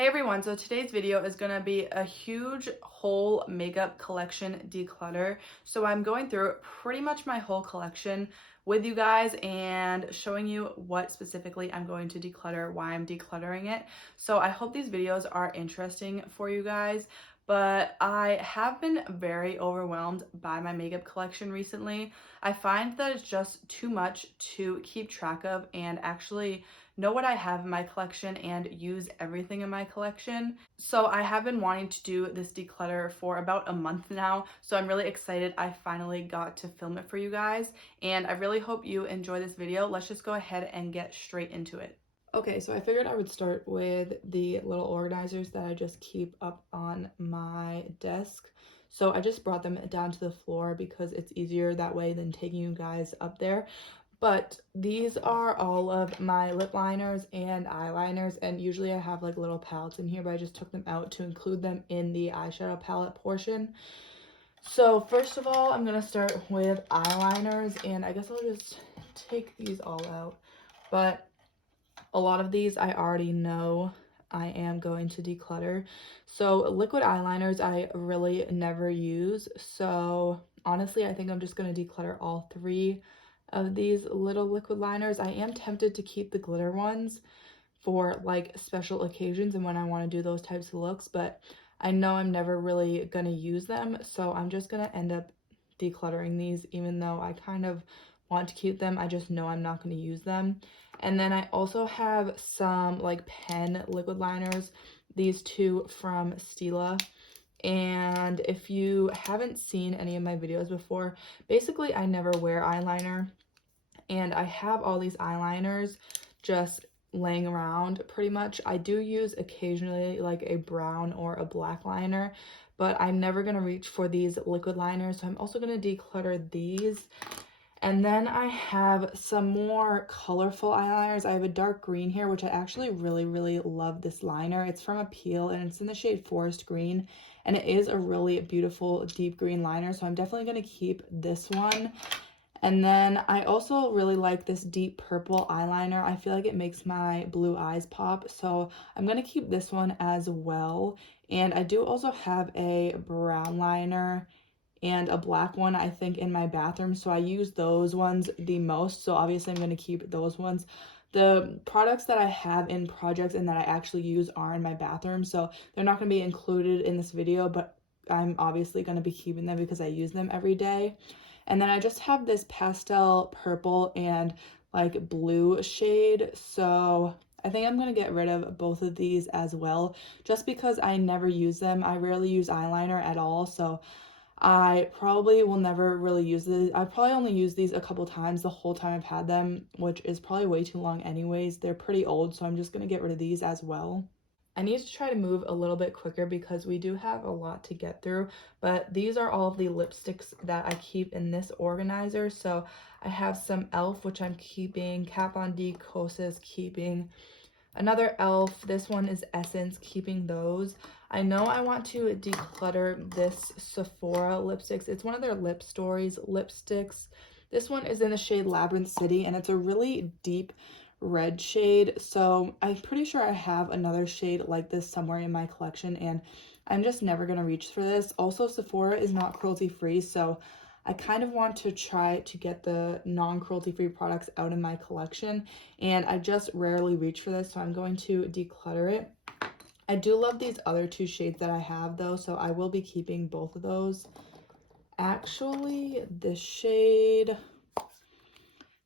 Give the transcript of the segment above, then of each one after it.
Hey everyone, so today's video is going to be a huge whole makeup collection declutter. So I'm going through pretty much my whole collection with you guys and showing you what specifically I'm going to declutter, why I'm decluttering it. So I hope these videos are interesting for you guys. But I have been very overwhelmed by my makeup collection recently. I find that it's just too much to keep track of and actually know what I have in my collection and use everything in my collection. So I have been wanting to do this declutter for about a month now, so I'm really excited I finally got to film it for you guys, and I really hope you enjoy this video. Let's just go ahead and get straight into it. Okay, so I figured I would start with the little organizers that I just keep up on my desk. So I just brought them down to the floor because it's easier that way than taking you guys up there. But these are all of my lip liners and eyeliners, and usually I have like little palettes in here, but I just took them out to include them in the eyeshadow palette portion. So first of all, I'm gonna start with eyeliners, and I guess I'll just take these all out. But a lot of these I already know I am going to declutter. So liquid eyeliners I really never use, so honestly I think I'm just going to declutter all three of these little liquid liners. I am tempted to keep the glitter ones for like special occasions and when I want to do those types of looks, but I know I'm never really going to use them, so I'm just going to end up decluttering these even though I kind of want to keep them. I just know I'm not going to use them. And then I also have some like pen liquid liners, these two from Stila. And if you haven't seen any of my videos before, basically I never wear eyeliner, and I have all these eyeliners just laying around pretty much. I do use occasionally like a brown or a black liner, but I'm never going to reach for these liquid liners, so I'm also going to declutter these. And then I have some more colorful eyeliners. I have a dark green here, which I actually really love this liner. It's from Appeal and it's in the shade Forest Green, and it is a really beautiful deep green liner, so I'm definitely going to keep this one. And then I also really like this deep purple eyeliner. I feel like it makes my blue eyes pop, so I'm going to keep this one as well. And I do also have a brown liner and a black one, I think, in my bathroom, so I use those ones the most, so obviously I'm going to keep those ones. The products that I have in projects and that I actually use are in my bathroom, so they're not going to be included in this video, but I'm obviously going to be keeping them because I use them every day. And then I just have this pastel purple and like blue shade, so I think I'm going to get rid of both of these as well, just because I never use them. I rarely use eyeliner at all, so I probably will never really use these. I probably only use these a couple times the whole time I've had them, which is probably way too long anyways. They're pretty old, so I'm just going to get rid of these as well. I need to try to move a little bit quicker because we do have a lot to get through, but these are all of the lipsticks that I keep in this organizer. So I have some e.l.f., which I'm keeping, Kat Von D, Kosas, keeping, another e.l.f., this one is Essence, keeping those. I know I want to declutter this Sephora lipsticks. It's one of their Lip Stories lipsticks. This one is in the shade Labyrinth City, and it's a really deep red shade, so I'm pretty sure I have another shade like this somewhere in my collection, and I'm just never going to reach for this. Also, Sephora is not cruelty free, so I kind of want to try to get the non-cruelty free products out in my collection, and I just rarely reach for this, so I'm going to declutter it. I do love these other two shades that I have though, so I will be keeping both of those. Actually, this shade,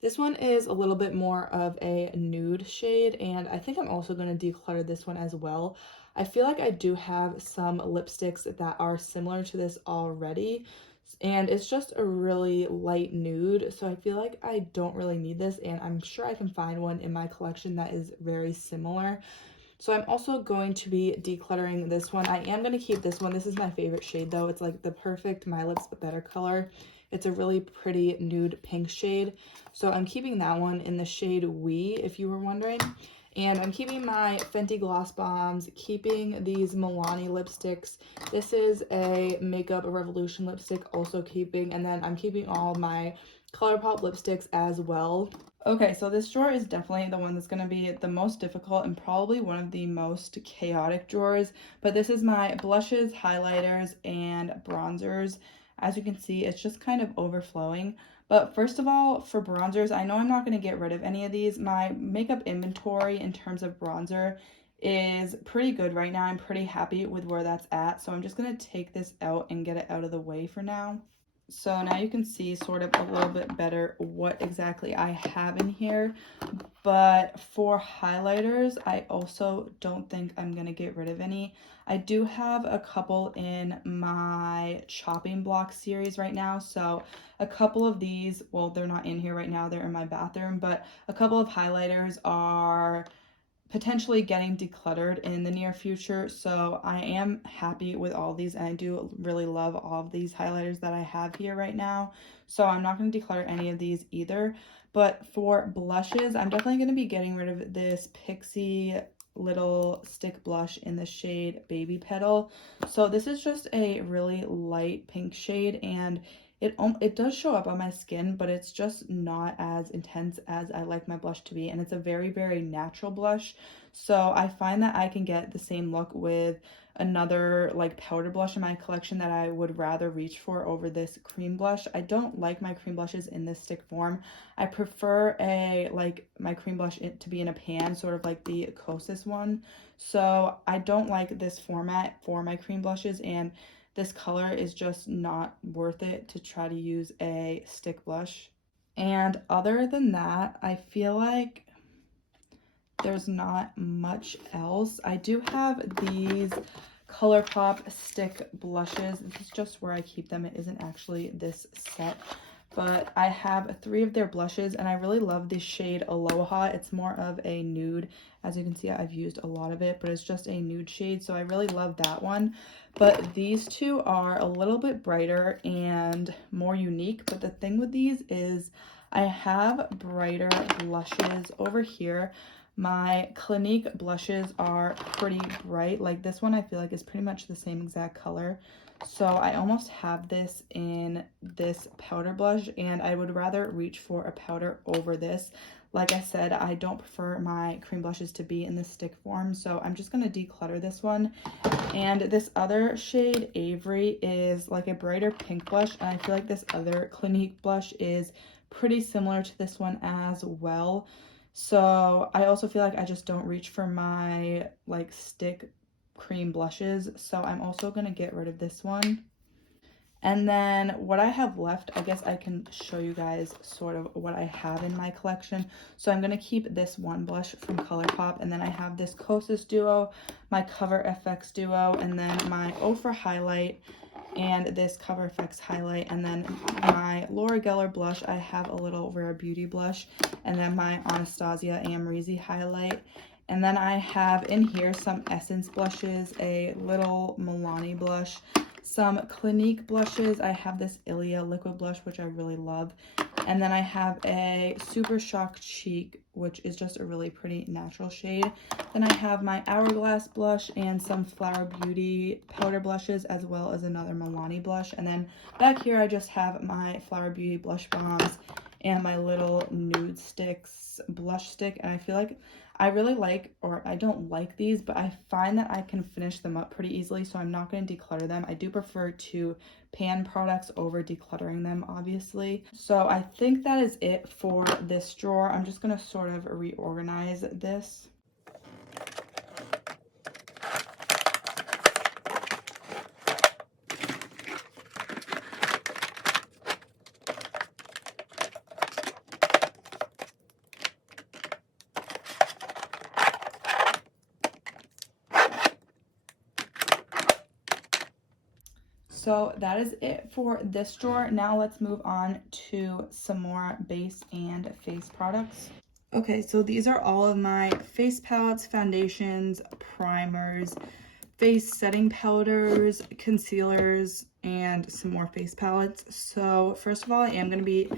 this one is a little bit more of a nude shade, and I think I'm also going to declutter this one as well. I feel like I do have some lipsticks that are similar to this already, and it's just a really light nude, so I feel like I don't really need this, and I'm sure I can find one in my collection that is very similar. So I'm also going to be decluttering this one. I am going to keep this one. This is my favorite shade though. It's like the perfect My Lips But Better color. It's a really pretty nude pink shade. So I'm keeping that one in the shade We, if you were wondering. And I'm keeping my Fenty Gloss Bombs, keeping these Milani lipsticks. This is a Makeup Revolution lipstick, also keeping. And then I'm keeping all my ColourPop lipsticks as well. Okay, so this drawer is definitely the one that's going to be the most difficult and probably one of the most chaotic drawers. But this is my blushes, highlighters, and bronzers. As you can see, it's just kind of overflowing. But first of all, for bronzers, I know I'm not going to get rid of any of these. My makeup inventory in terms of bronzer is pretty good right now. I'm pretty happy with where that's at. So I'm just going to take this out and get it out of the way for now. So now you can see sort of a little bit better what exactly I have in here. But for highlighters, I also don't think I'm going to get rid of any. I do have a couple in my chopping block series right now. So a couple of these, well, they're not in here right now. They're in my bathroom. But a couple of highlighters are potentially getting decluttered in the near future. So I am happy with all these, and I do really love all of these highlighters that I have here right now. So I'm not going to declutter any of these either. But for blushes, I'm definitely going to be getting rid of this Pixie little stick blush in the shade Baby Petal. So this is just a really light pink shade, and it does show up on my skin, but it's just not as intense as I like my blush to be, and it's a very, very natural blush. So I find that I can get the same look with another like powder blush in my collection that I would rather reach for over this cream blush. I don't like my cream blushes in this stick form. I prefer my cream blush to be in a pan, sort of like the Kosas one. So I don't like this format for my cream blushes, and this color is just not worth it to try to use a stick blush. And other than that, I feel like there's not much else. I do have these ColourPop stick blushes. This is just where I keep them. It isn't actually this set. But I have 3 of their blushes, and I really love this shade Aloha. It's more of a nude. As you can see, I've used a lot of it, but it's just a nude shade, so I really love that one. But these 2 are a little bit brighter and more unique, but the thing with these is I have brighter blushes over here. My Clinique blushes are pretty bright. Like this one I feel like is pretty much the same exact color. So I almost have this in this powder blush, and I would rather reach for a powder over this. Like I said, I don't prefer my cream blushes to be in the stick form, so I'm just going to declutter this one. And this other shade, Avery, is like a brighter pink blush, and I feel like this other Clinique blush is pretty similar to this one as well. So I also feel like I just don't reach for my like stick cream blushes, so I'm also going to get rid of this one. And then what I have left, I guess I can show you guys sort of what I have in my collection. So I'm going to keep this one blush from ColourPop, and then I have this Kosas Duo, my Cover FX Duo, and then my Ofra highlight, and this Cover FX highlight, and then my Laura Geller blush. I have a little Rare Beauty blush, and then my Anastasia Amrezy highlight. And then I have in here some Essence blushes, a little Milani blush, some Clinique blushes. I have this Ilia liquid blush, which I really love. And then I have a Super Shock Cheek, which is just a really pretty natural shade. Then I have my Hourglass blush and some Flower Beauty powder blushes, as well as another Milani blush. And then back here I just have my Flower Beauty blush bombs and my little Nude Sticks blush stick. And I feel like I really like, or I don't like these, but I find that I can finish them up pretty easily, so I'm not going to declutter them. I do prefer to pan products over decluttering them, obviously. So I think that is it for this drawer. I'm just going to sort of reorganize this. So that is it for this drawer. Now let's move on to some more base and face products. Okay, so these are all of my face palettes, foundations, primers, face setting powders, concealers, and some more face palettes. So first of all, I am going to be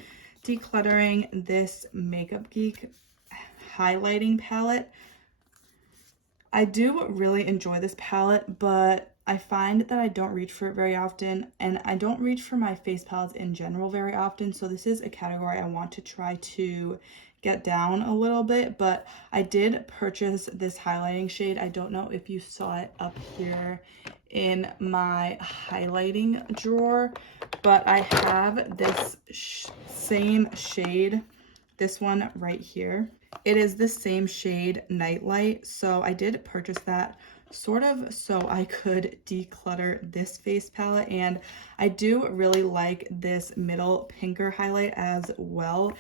decluttering this Makeup Geek highlighting palette. I do really enjoy this palette, but I find that I don't reach for it very often, and I don't reach for my face palettes in general very often, so this is a category I want to try to get down a little bit, but I did purchase this highlighting shade. I don't know if you saw it up here in my highlighting drawer, but I have this same shade, this one right here. It is the same shade, Nightlight, so I did purchase that sort of so I could declutter this face palette, and I do really like this middle pinker highlight as well.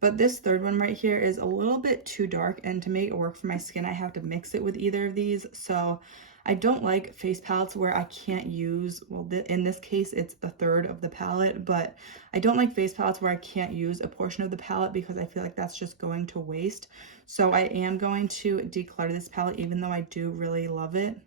But this third one right here is a little bit too dark, and to make it work for my skin, I have to mix it with either of these. So I don't like face palettes where I can't use, well, in this case, it's a third of the palette, but I don't like face palettes where I can't use a portion of the palette because I feel like that's just going to waste. So I am going to declutter this palette, even though I do really love it.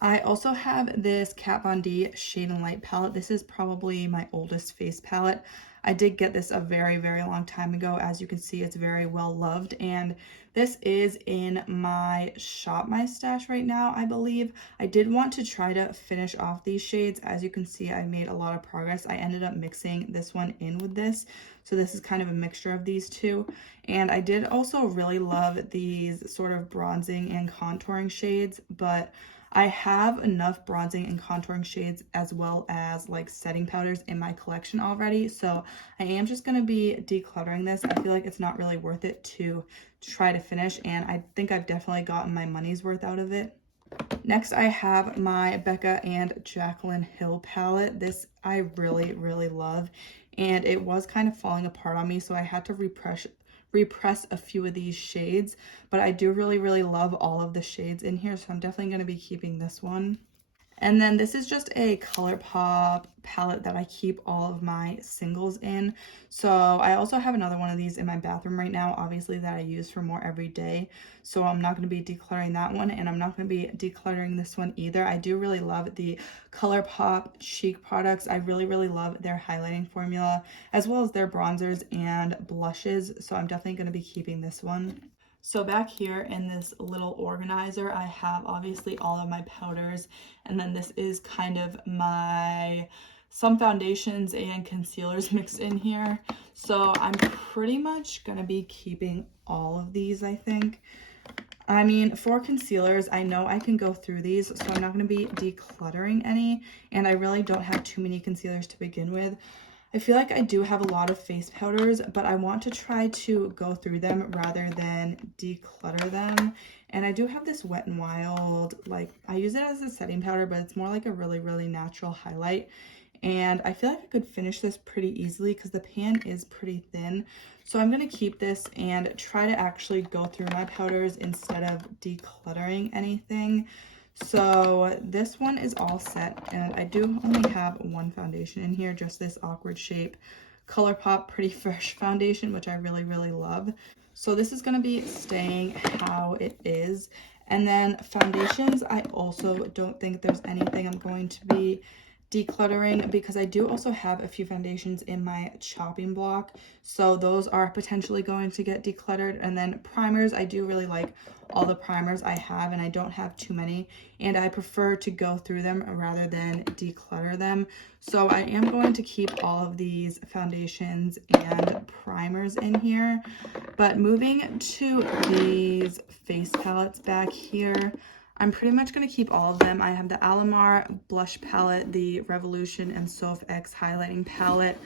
I also have this Kat Von D Shade and Light palette. This is probably my oldest face palette. I did get this a very, very long time ago. As you can see, it's very well loved, and this is in my Shop My Stash right now, I believe. I did want to try to finish off these shades. As you can see, I made a lot of progress. I ended up mixing this one in with this, so this is kind of a mixture of these two. And I did also really love these sort of bronzing and contouring shades, but I have enough bronzing and contouring shades as well as like setting powders in my collection already, so I am just going to be decluttering this. I feel like it's not really worth it to try to finish, and I think I've definitely gotten my money's worth out of it. Next, I have my Becca and Jaclyn Hill palette. This I really, really love, and it was kind of falling apart on me, so I had to repress a few of these shades, but I do really, really love all of the shades in here, so I'm definitely going to be keeping this one. And then this is just a ColourPop palette that I keep all of my singles in. So I also have another one of these in my bathroom right now, obviously, that I use for more every day. So I'm not going to be decluttering that one, and I'm not going to be decluttering this one either. I do really love the ColourPop Cheek products. I really, really love their highlighting formula, as well as their bronzers and blushes. So I'm definitely going to be keeping this one. So back here in this little organizer, I have obviously all of my powders, and then this is kind of some foundations and concealers mixed in here. So I'm pretty much gonna be keeping all of these, I think. I mean, for concealers, I know I can go through these, so I'm not gonna be decluttering any, and I really don't have too many concealers to begin with. I feel like I do have a lot of face powders, but I want to try to go through them rather than declutter them. And I do have this Wet n Wild, like, I use it as a setting powder, but it's more like a really, really natural highlight. And I feel like I could finish this pretty easily because the pan is pretty thin. So I'm going to keep this and try to actually go through my powders instead of decluttering anything. So this one is all set, and I do only have one foundation in here, just this Awkward Shape ColourPop Pretty Fresh foundation, which I really, really love. So this is going to be staying how it is. And then foundations, I also don't think there's anything I'm going to be decluttering, because I do also have a few foundations in my chopping block, so those are potentially going to get decluttered. And then primers, I do really like all the primers I have, and I don't have too many, and I prefer to go through them rather than declutter them. So I am going to keep all of these foundations and primers in here. But moving to these face palettes back here, I'm pretty much going to keep all of them. I have the Alamar blush palette, the Revolution and Soph X highlighting palette,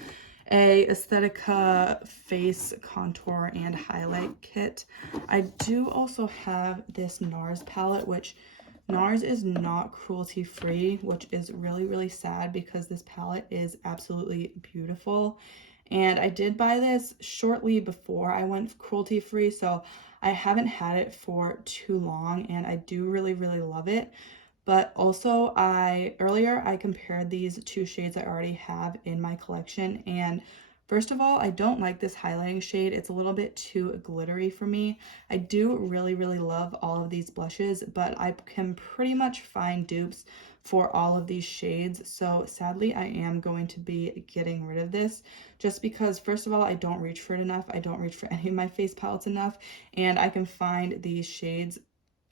a Aesthetica face contour and highlight kit. I do also have this NARS palette, which NARS is not cruelty free, which is really, really sad because this palette is absolutely beautiful. And I did buy this shortly before I went cruelty free, so I haven't had it for too long, and I do really, really love it. But also, earlier I compared these two shades I already have in my collection, and first of all, I don't like this highlighting shade. It's a little bit too glittery for me. I do really, really love all of these blushes, but I can pretty much find dupes for all of these shades. So sadly, I am going to be getting rid of this just because, first of all, I don't reach for it enough. I don't reach for any of my face palettes enough, and I can find these shades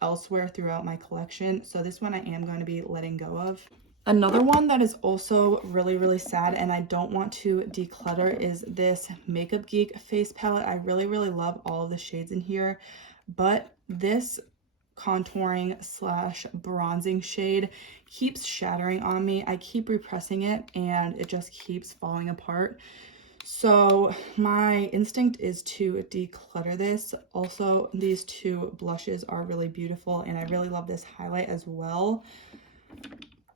elsewhere throughout my collection. So this one I am going to be letting go of. Another one that is also really, really sad and I don't want to declutter is this Makeup Geek face palette. I really, really love all of the shades in here, but this contouring slash bronzing shade keeps shattering on me. I keep repressing it and it just keeps falling apart. So my instinct is to declutter this. Also, these two blushes are really beautiful and I really love this highlight as well.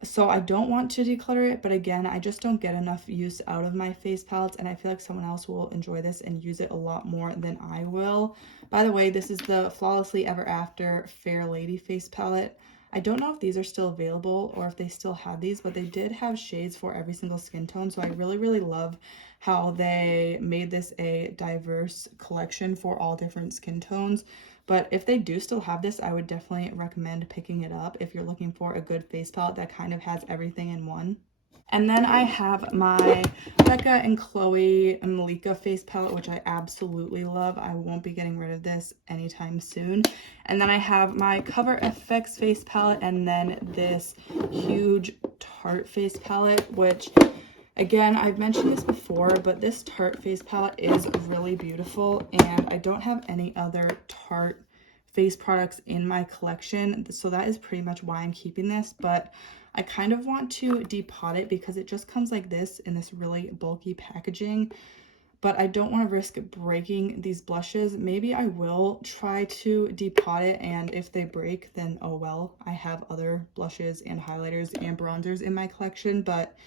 So I don't want to declutter it, but again, I just don't get enough use out of my face palettes, and I feel like someone else will enjoy this and use it a lot more than I will. By the way, this is the Flawlessly Ever After Fair Lady face palette. I don't know if these are still available or if they still have these, but they did have shades for every single skin tone, so I really, really love how they made this a diverse collection for all different skin tones. But if they do still have this, I would definitely recommend picking it up if you're looking for a good face palette that kind of has everything in one. And then I have my Becca and Chloe and Malika face palette, which I absolutely love. I won't be getting rid of this anytime soon. And then I have my Cover FX face palette and then this huge Tarte face palette, which again, I've mentioned this before, but this Tarte face palette is really beautiful, and I don't have any other Tarte face products in my collection, so that is pretty much why I'm keeping this, but I kind of want to depot it because it just comes like this in this really bulky packaging, but I don't want to risk breaking these blushes. Maybe I will try to depot it, and if they break, then oh well. I have other blushes and highlighters and bronzers in my collection, but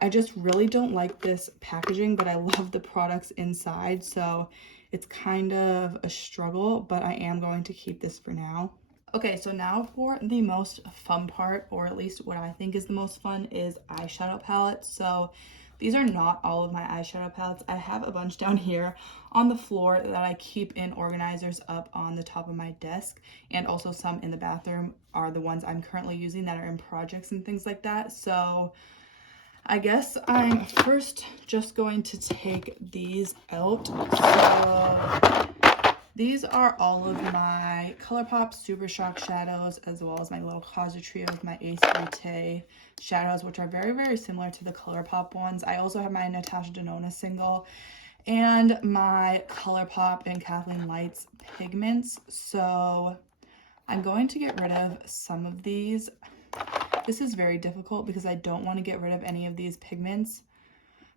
I just really don't like this packaging, but I love the products inside, so it's kind of a struggle, but I am going to keep this for now. Okay, so now for the most fun part, or at least what I think is the most fun, is eyeshadow palettes. So these are not all of my eyeshadow palettes. I have a bunch down here on the floor that I keep in organizers up on the top of my desk, and also some in the bathroom are the ones I'm currently using that are in projects and things like that. So I guess I'm first just going to take these out. So these are all of my ColourPop Super Shock shadows, as well as my little Kaja Trios, my Ace Brute shadows, which are very, very similar to the ColourPop ones. I also have my Natasha Denona single and my ColourPop and Kathleen Lights pigments. So I'm going to get rid of some of these. This is very difficult because I don't want to get rid of any of these pigments,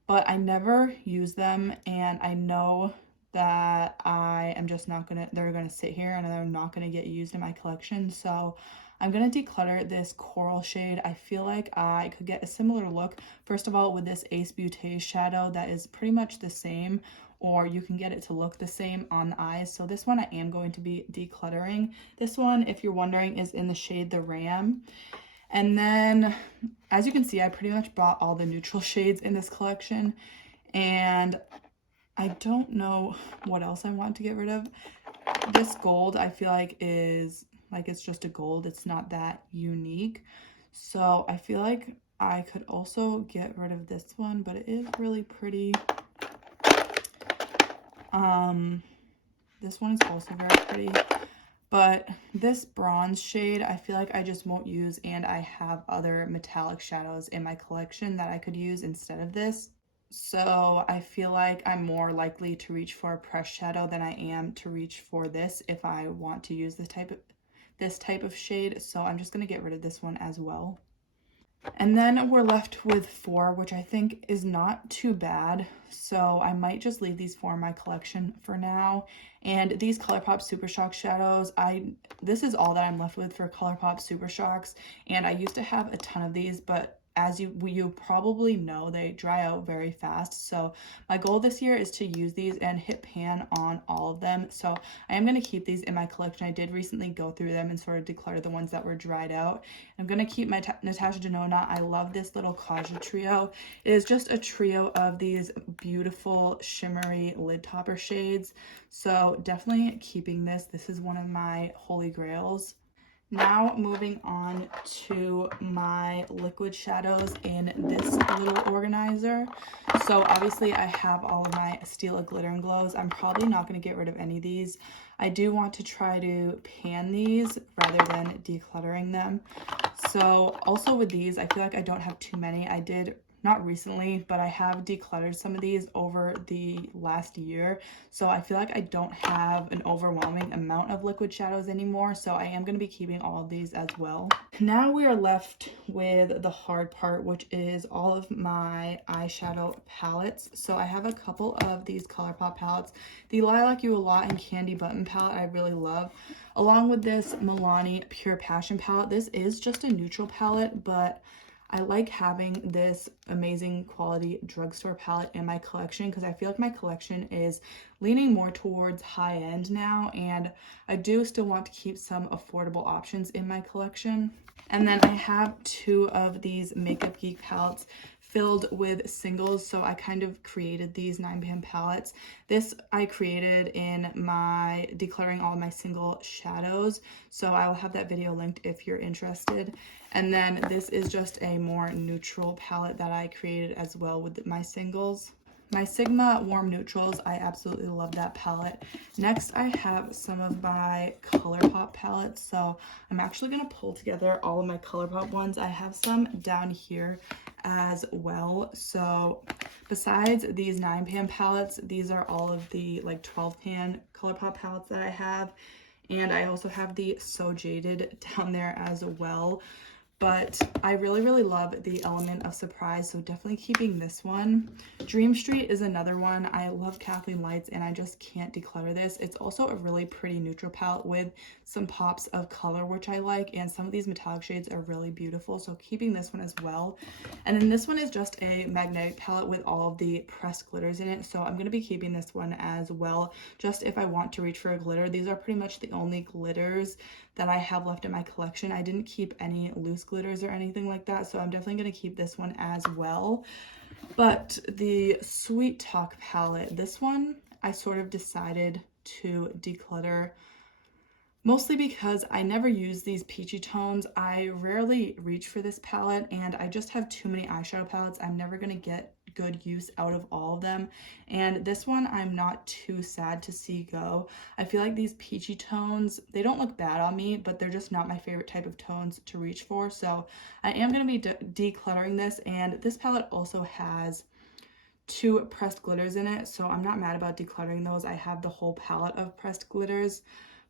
but I never use them, and I know that I am just not gonna, they're gonna sit here and they're not gonna get used in my collection. So I'm gonna declutter this coral shade. I feel like I could get a similar look, first of all, with this Ace Beauté shadow that is pretty much the same, or you can get it to look the same on the eyes. So this one I am going to be decluttering. This one, if you're wondering, is in the shade The Ram. And then, as you can see, I pretty much bought all the neutral shades in this collection, and I don't know what else I want to get rid of. This gold, I feel like, is, like, it's just a gold. It's not that unique. So I feel like I could also get rid of this one, but it is really pretty. This one is also very pretty. But this bronze shade, I feel like I just won't use, and I have other metallic shadows in my collection that I could use instead of this. So I feel like I'm more likely to reach for a pressed shadow than I am to reach for this if I want to use this type of shade. So I'm just going to get rid of this one as well. And then we're left with 4, which I think is not too bad. So I might just leave these 4 in my collection for now. And these ColourPop Super Shock shadows, this is all that I'm left with for ColourPop Super Shocks. And I used to have a ton of these, but as you probably know, they dry out very fast. So my goal this year is to use these and hit pan on all of them. So I am going to keep these in my collection. I did recently go through them and sort of declare the ones that were dried out. I'm going to keep my Natasha Denona. I love this little Kaja trio. It is just a trio of these beautiful shimmery lid topper shades. So definitely keeping this. This is one of my holy grails. Now moving on to my liquid shadows in this little organizer. So obviously I have all of my Stila Glitter and Glows. I'm probably not going to get rid of any of these. I do want to try to pan these rather than decluttering them. So also with these, I feel like I don't have too many. I did, not recently, but I have decluttered some of these over the last year. So I feel like I don't have an overwhelming amount of liquid shadows anymore. So I am going to be keeping all of these as well. Now we are left with the hard part, which is all of my eyeshadow palettes. So I have a couple of these ColourPop palettes. The Lilac You a Lot and Candy Button palette I really love, along with this Milani Pure Passion palette. This is just a neutral palette, but I like having this amazing quality drugstore palette in my collection because I feel like my collection is leaning more towards high end now, and I do still want to keep some affordable options in my collection. And then I have two of these Makeup Geek palettes filled with singles, so I kind of created these 9pan palettes. This I created in my decluttering all my single shadows, so I will have that video linked if you're interested. And then this is just a more neutral palette that I created as well with my singles. My Sigma Warm Neutrals, I absolutely love that palette. Next, I have some of my ColourPop palettes. So I'm actually going to pull together all of my ColourPop ones. I have some down here as well. So besides these 9pan palettes, these are all of the like 12pan ColourPop palettes that I have. And I also have the So Jaded down there as well. But I really, really love the element of surprise, so definitely keeping this one. Dream Street is another one. I love Kathleen Lights, and I just can't declutter this. It's also a really pretty neutral palette with some pops of color, which I like, and some of these metallic shades are really beautiful, so keeping this one as well. And then this one is just a magnetic palette with all of the pressed glitters in it, so I'm going to be keeping this one as well, just if I want to reach for a glitter. These are pretty much the only glitters that I have left in my collection. I didn't keep any loose glitters or anything like that, so I'm definitely going to keep this one as well. But the Sweet Talk palette, this one I sort of decided to declutter mostly because I never use these peachy tones. I rarely reach for this palette, and I just have too many eyeshadow palettes. I'm never going to get good use out of all of them, and this one I'm not too sad to see go. I feel like these peachy tones, they don't look bad on me, but they're just not my favorite type of tones to reach for, so I am going to be decluttering this. And this palette also has two pressed glitters in it, so I'm not mad about decluttering those. I have the whole palette of pressed glitters.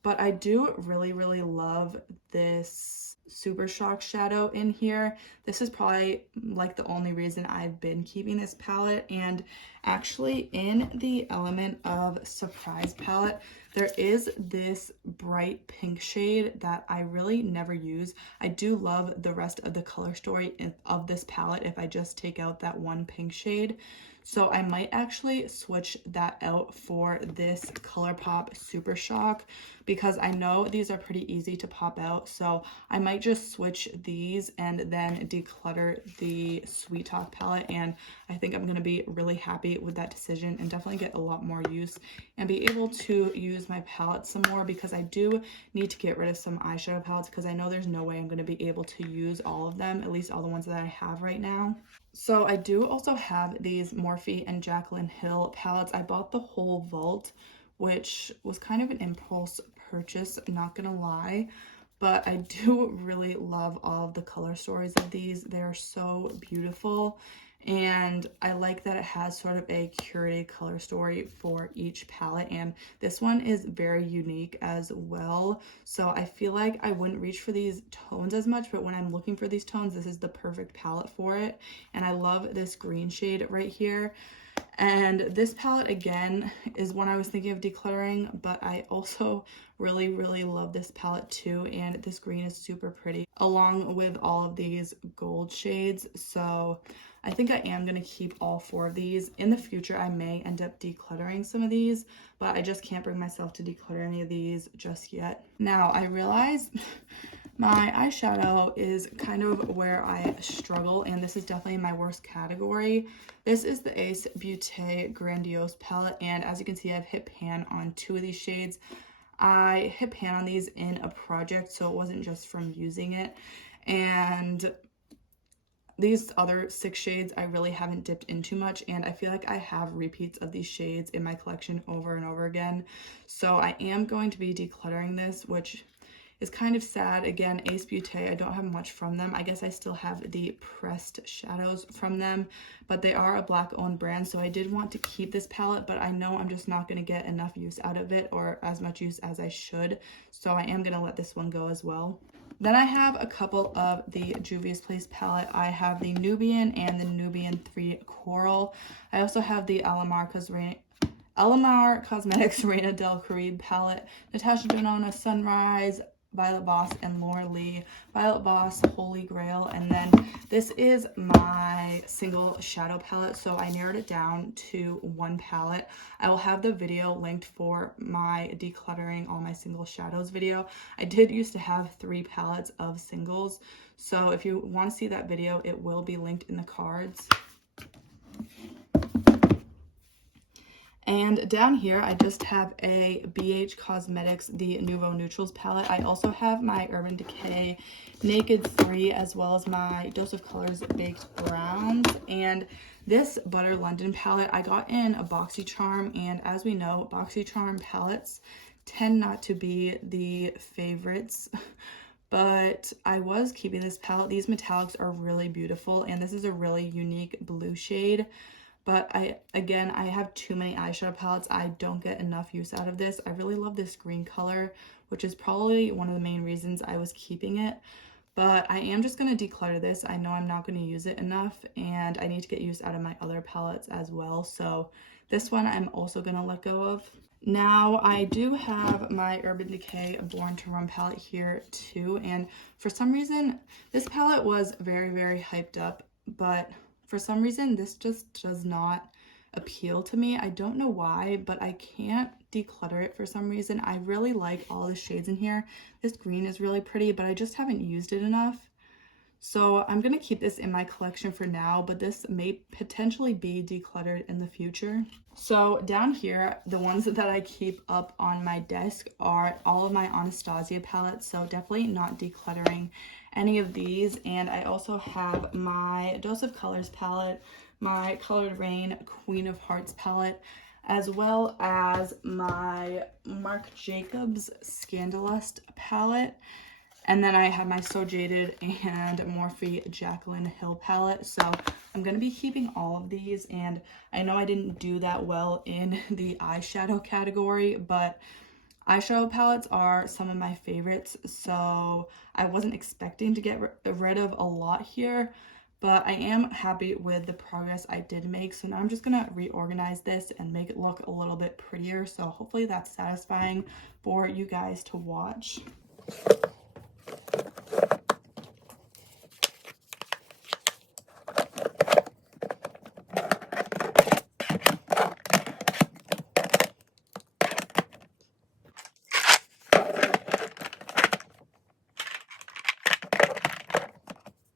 But I do really, really love this Super Shock shadow in here. This is probably like the only reason I've been keeping this palette. And actually in the element of surprise palette, there is this bright pink shade that I really never use. I do love the rest of the color story of this palette if I just take out that one pink shade. So I might actually switch that out for this ColourPop Super Shock because I know these are pretty easy to pop out. So I might just switch these and then declutter the Sweet Talk palette. And I think I'm going to be really happy with that decision and definitely get a lot more use and be able to use my palette some more, because I do need to get rid of some eyeshadow palettes because I know there's no way I'm going to be able to use all of them, at least all the ones that I have right now. So I do also have these Morphe and Jaclyn Hill palettes. I bought the whole vault, which was kind of an impulse purchase, not gonna lie, but I do really love all of the color stories of these. They're so beautiful, and I like that it has sort of a curated color story for each palette, and this one is very unique as well. So I feel like I wouldn't reach for these tones as much, but when I'm looking for these tones, this is the perfect palette for it. And I love this green shade right here. And this palette again is one I was thinking of decluttering, but I also really, really love this palette too, and this green is super pretty along with all of these gold shades. So I think I am going to keep all four of these. In the future, I may end up decluttering some of these, but I just can't bring myself to declutter any of these just yet. Now, I realize my eyeshadow is kind of where I struggle, and this is definitely my worst category. This is the Ace Beauté Grandiose palette, and as you can see, I've hit pan on two of these shades. I hit pan on these in a project, so it wasn't just from using it. And these other 6 shades I really haven't dipped into much, and I feel like I have repeats of these shades in my collection over and over again. So I am going to be decluttering this, which is kind of sad. Again, Ace Beauté, I don't have much from them. I guess I still have the pressed shadows from them, but they are a Black owned brand, so I did want to keep this palette, but I know I'm just not going to get enough use out of it, or as much use as I should, so I am going to let this one go as well. Then I have a couple of the Juvia's Place palette. I have the Nubian and the Nubian 3 Coral. I also have the Alamar Cosmetics Reina del Caribe palette, Natasha Denona Sunrise, Violet Voss, and Laura Lee, Violet Voss Holy Grail. And then this is my single shadow palette, so I narrowed it down to 1 palette. I will have the video linked for my decluttering all my single shadows video. I did used to have 3 palettes of singles, so if you want to see that video, it will be linked in the cards. And down here, I just have a BH Cosmetics, the Nouveau Neutrals palette. I also have my Urban Decay Naked 3, as well as my Dose of Colors Baked Browns. And this Butter London palette I got in a BoxyCharm, and as we know, BoxyCharm palettes tend not to be the favorites. But I was keeping this palette. These metallics are really beautiful, and this is a really unique blue shade. But I have too many eyeshadow palettes. I don't get enough use out of this. I really love this green color, which is probably one of the main reasons I was keeping it. But I am just going to declutter this. I know I'm not going to use it enough, and I need to get use out of my other palettes as well. So this one I'm also going to let go of. Now, I do have my Urban Decay Born to Run palette here too. And for some reason, this palette was very, very hyped up, but for some reason, this just does not appeal to me. I don't know why, but I can't declutter it for some reason. I really like all the shades in here. This green is really pretty, but I just haven't used it enough. So I'm going to keep this in my collection for now, but this may potentially be decluttered in the future. So down here, the ones that I keep up on my desk are all of my Anastasia palettes, so definitely not decluttering any of these. And I also have my Dose of Colors palette, my Colored Rain Queen of Hearts palette, as well as my Marc Jacobs Scandalust palette. And then I have my So Jaded and Morphe Jaclyn Hill palette. So I'm going to be keeping all of these. And I know I didn't do that well in the eyeshadow category, but eyeshadow palettes are some of my favorites. So I wasn't expecting to get rid of a lot here, but I am happy with the progress I did make. So now I'm just going to reorganize this and make it look a little bit prettier. So hopefully that's satisfying for you guys to watch.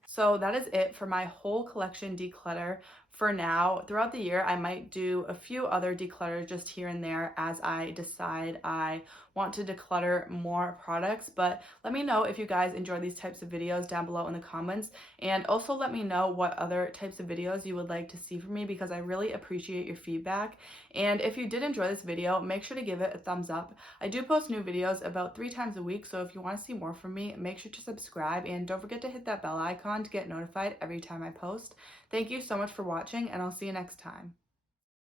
So that is it for my whole collection declutter for now. Throughout the year, I might do a few other declutters just here and there as I decide I want to declutter more products. But let me know if you guys enjoy these types of videos down below in the comments. And also let me know what other types of videos you would like to see from me, because I really appreciate your feedback. And if you did enjoy this video, make sure to give it a thumbs up. I do post new videos about 3 times a week, so if you want to see more from me, make sure to subscribe, and don't forget to hit that bell icon to get notified every time I post. Thank you so much for watching, and I'll see you next time.